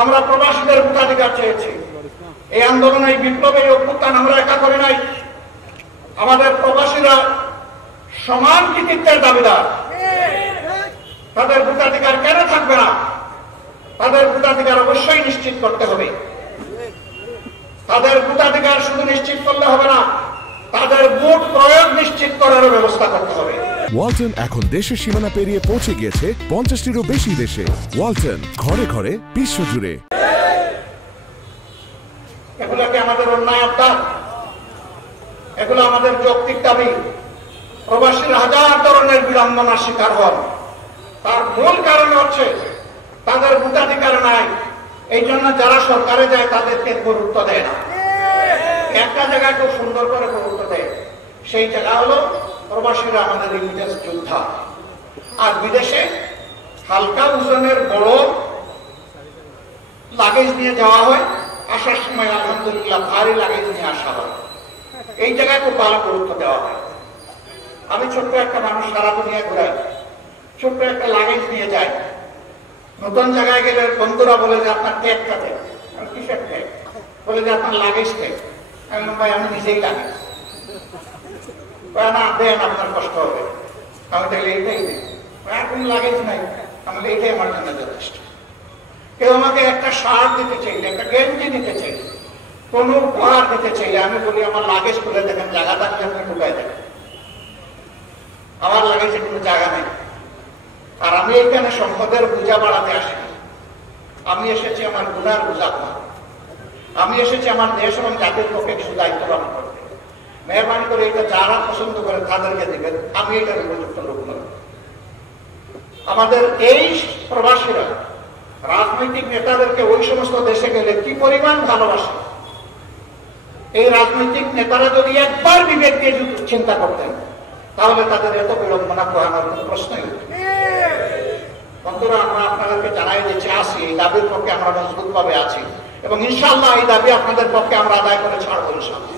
আমরা প্রবাসীদের ভোটাধিকার চেয়েছি। এই আন্দোলন, এই বিপ্লবের অভ্যুত্থান আমরা একা করে নাই। আমাদের প্রবাসীরা সমান কৃতিত্বের দাবিদার। তাদের ভোটাধিকার কেন থাকবে না? তাদের ভোটাধিকার অবশ্যই নিশ্চিত করতে হবে। তাদের ভোটাধিকার শুধু নিশ্চিত করলে হবে না, তাদের ভোট প্রয়োগ নিশ্চিত করার ব্যবস্থা করতে হবে। ওয়ালটন এখন দেশের সীমানা পেরিয়ে পৌঁছে গিয়েছে 50টিরও বেশি দেশে। ওয়ালটন, ঘরে ঘরে, বিশ্বজুড়ে। এগুলো কি আমাদের অন্যায় আবদার? এগুলো আমাদের যৌক্তিক দাবি। প্রবাসীর হাজার ধরনের বিড়ম্বনার শিকার হন। তার মূল কারণ হচ্ছে তাদের ভোটাধিকার নাই। এই জন্য যারা সরকারে যায় তাদেরকে গুরুত্ব দেয় না। একটা জায়গায় খুব সুন্দর করে গুরুত্ব দেয়, সেই জায়গা হলো প্রবাসীরা আমাদের ইংরেজ যোদ্ধা। আর বিদেশে হালকা ওজনের বড় লাগেজ নিয়ে যাওয়া হয়, আসার সময় আলহামদুলিল্লাহ ভারী লাগেজ নিয়ে আসা হয়। এই জায়গায় খুব ভালো গুরুত্ব দেওয়া হয়। আমি ছোট্ট একটা মানুষ, সারা দুনিয়া ঘুরাই, ছোট্ট একটা লাগেজ নিয়ে যাই। নতুন জায়গায় গেলে বন্ধুরা বলে যে আপনার ট্যাগটা দেন। কিসের ট্যাগ? বলে যে আপনার লাগেজ ট্যাগ। আমি ভাই আমি নিজেই লাগেজ না দেন, আপনার কষ্ট হবে। আমি তাহলে এইটাই দিই। এখন লাগেজ নাই, তাহলে এইটাই আমার জন্য যথেষ্ট। কেউ আমাকে একটা শার্ট দিতে চাইলে, একটা গেঞ্জি দিতে চাইলে, কোনো উপহার দিতে চাইলে আমি বলি আমার লাগেজ খুলে দেখেন, জায়গা থাকলে আপনি ঢুকাই দেন। আমার লাগেজে কোনো জায়গা নেই। আর আমি এখানে সম্পদের বোঝা বাড়াতে আসিনি। আমি এসেছি আমার গুনার বোঝা করা। আমি এসেছি আমার দেশ এবং জাতির পক্ষে কিছু দায়িত্ব পালন করতে। মেহরবানি করে এটা যারা পছন্দ করে তাদেরকে দেবেন, আমি এটার উপযুক্ত লোক নই। আমাদের এই প্রবাসীরা রাজনৈতিক নেতাদেরকে ওই সমস্ত দেশে গেলে কি পরিমাণ ভালোবাসে। এই রাজনৈতিক নেতারা যদি একবার বিবেক দিয়ে চিন্তা করতেন, তাহলে তাদের এত বিড়ম্বনা করানোর কোন প্রশ্নই হতো। বন্ধুরা, আমরা আপনাদেরকে জানাই দিচ্ছি আছি, এই দাবির পক্ষে আমরা মজবুত ভাবে আছি এবং ইনশাআল্লাহ এই দাবি আপনাদের পক্ষে আমরা আদায় করে ছাড়বো ইনশাআল্লাহ।